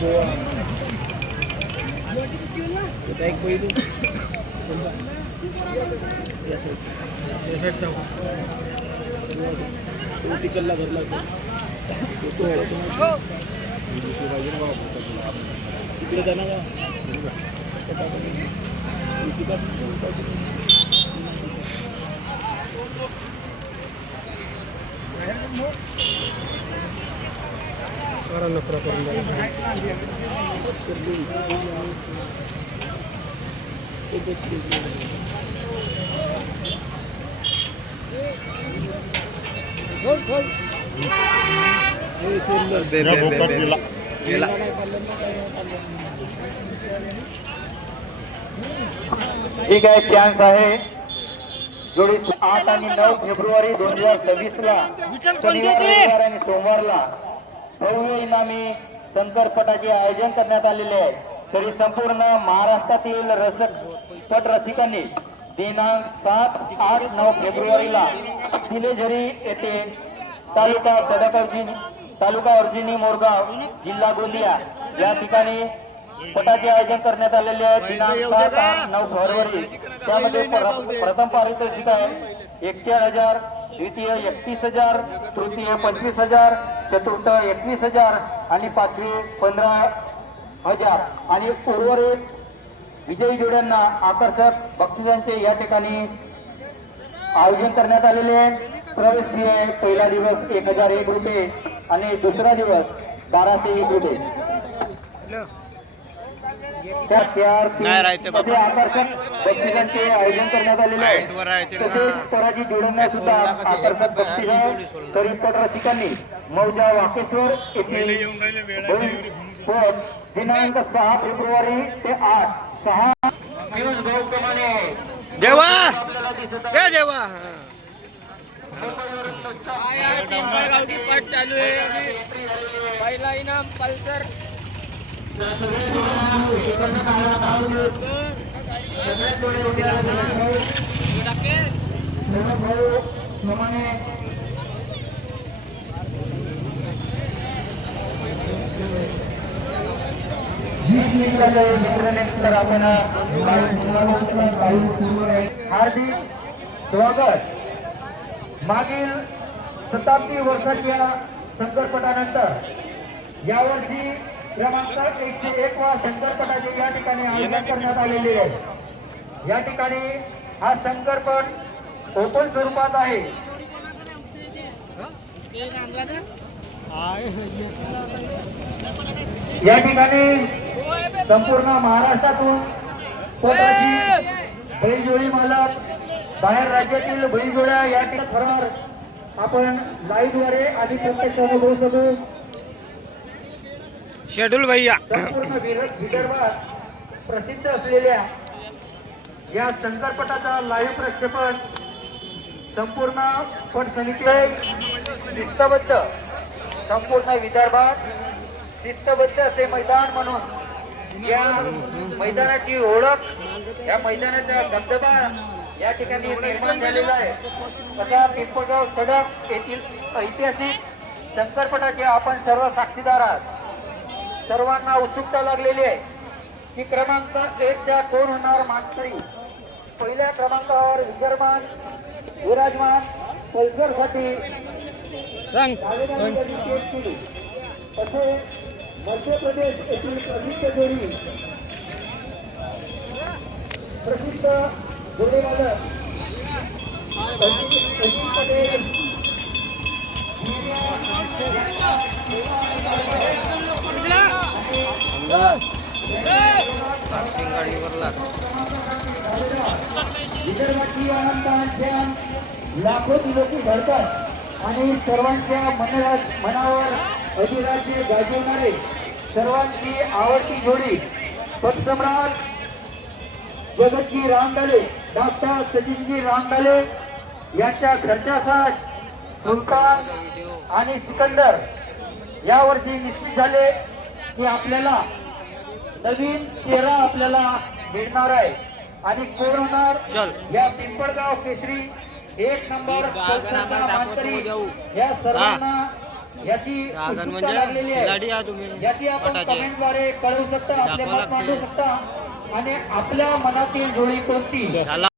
एक पहिलू टिकलला भरला तिकडे जाणार नफरा करून ठीक आहे. चान्स आहे. जोडी 8 आणि 9 फेब्रुवारी 2026 ला शनिवार आणि सोमवारला भव्य इनामी शंकरपटाचे आयोजन करण्यात आलेले आहे. तरी संपूर्ण महाराष्ट्रातील रसपट रसिकांनी दिनांक 7, 8, 9 फेब्रुवारीला तिलेझरी येथे तालुका अर्जुनी मोरगाव जिल्हा गोंदिया या ठिकाणी पटाचे आयोजन करण्यात आलेले आहे. दिनांक 7, 8, 9 फेब्रुवारी. त्यामध्ये प्रथम पारितोषिक आहे 41,000, द्वितीय 31,000, तृतीय 25,000, चतुर्थ 21,000 आणि पाचवे 15,000 आणि उर्वरित विजयी जोड्यांना आकर्षक बक्षिसांचे या ठिकाणी आयोजन करण्यात आलेले आहे. प्रवेश फी आहे पहिला दिवस 1,001 रुपये आणि दुसरा दिवस 1,201 रुपये. आकर्षक बक्षिसांचे आयोजन करण्यात आलेले आहे. तसेच पराजित जोड्यांना सुद्धा आकर्षक बक्षीस. तरी पट रसिकांनी मौजा वाकेश्वर येथील दिनांक 6 फेब्रुवारी ते 8 दिवस गौतमाने देवा देवा पट चालू आहे. अभी पहिला इनाम पल्सर आपण हार्दिक स्वागत. मागील शताब्दी वर्षाच्या शंकरपटानंतर यावर्षी क्रमांक 101 वा शंकरपटाचे या ठिकाणी आयोजन करण्यात आलेले आहे. या ठिकाणी हा शंकरपट ओपन स्वरूपात आहे. या ठिकाणी संपूर्ण महाराष्ट्रातून पोटाची बैलजोडी मालक, बाहेर राज्यातील बैलजोड्या या ठिकाणी ठरणार आपण लाईव्हद्वारे आधी प्रत्यक्ष अनुभवू शकू. शेड्यूल भैया संपूर्ण विदर्भात प्रसिद्ध असलेल्या या शंकरपटाचा लाईव्ह प्रक्षेपण संपूर्ण पट समिती शिस्तबद्ध, संपूर्ण विदर्भात शिस्तबद्ध असे मैदान म्हणून या मैदानाची ओळख, या मैदानाचा दबदबा या ठिकाणी निर्माण झालेला आहे. सध्या पिंपळगाव सडक येथील ऐतिहासिक शंकरपटाचे आपण सर्व साक्षीदार आहात. सर्वांना उत्सुकता लागलेली आहे की क्रमांक 1 च्या कोण होणार मानकरी. पहिल्या क्रमांकावर विराजमान पल्सरसाठी तसे मध्य प्रदेश येथील प्रसिद्ध जोडी, प्रसिद्ध जोडीवादक पटेल विदर्भाची आनंदाच्या लाखो दिवशी घडतात आणि सर्वांच्या मनावर अधिराज्य गाजवणारे सर्वांची आवडती जोडी पटसम्राट जगतजी रामडाले, डॉक्टर सचिनजी रामडाले यांच्या घरच्या साथ सुलतान आणि सिकंदर यावर्षी निश्चित झाले की आपल्याला नवीन चेहरा आपल्याला मिळणार आहे. आणि कोण होणार या पिंपळगाव केसरी 1 नंबर या सर्वांना याची रागण उत्सुकता म्हणजे लागलेली आहे. खिलाडी आहात तुम्ही याची आपण पटाचे. कमेंटद्वारे कळवू शकता, आपले दाखवा मत मांडू लागते. शकता आणि आपल्या मनातील जोडी कोणती झाला